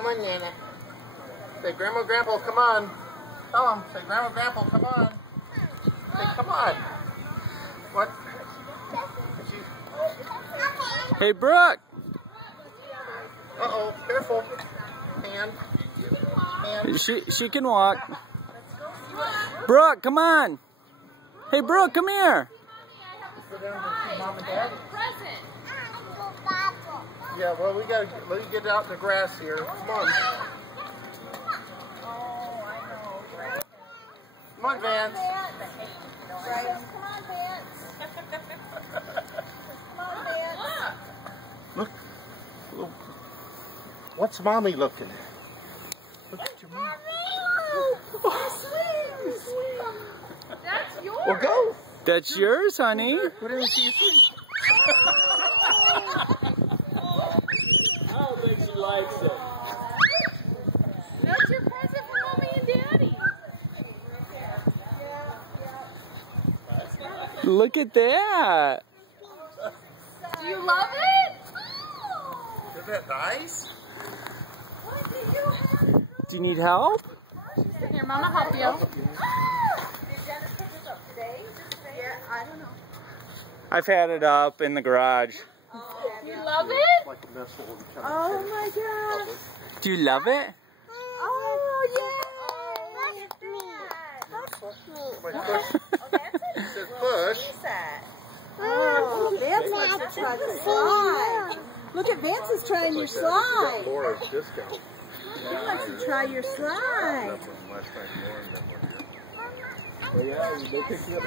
come on, Nana. Say, Grandma, Grandpa, come on. Tell them. Say, Grandma, Grandpa, come on. Say, come on. What? Hey, Brooke. Uh-oh, careful. Hand. She can walk. Brooke, come on. Hey, Brooke, come here. Mom and Dad? Yeah, well, we gotta let you get out in the grass here. Come on. Come on, Vance. Come on, Vance. Look. What's Mommy looking at? Look at your mom. That's yours. Well, go. That's yours, honey. What did you see? I don't think she likes it. That's your present for Mommy and Daddy. Look at that. Do you love it? Isn't that nice? What do you have? Do you need help? Here, Mama, help you. Did Jenna pick this up today? Yeah, I don't know. I've had it up in the garage. You love it? Like a missile and kind Oh my gosh. Do you love it? Oh, yeah. It says push. Oh, Vance wants to try the slide. Look at Vance is trying your slide. Laura's discount. He wants to try your slide. Last time Lauren done one here. Well, yeah, they picked it up.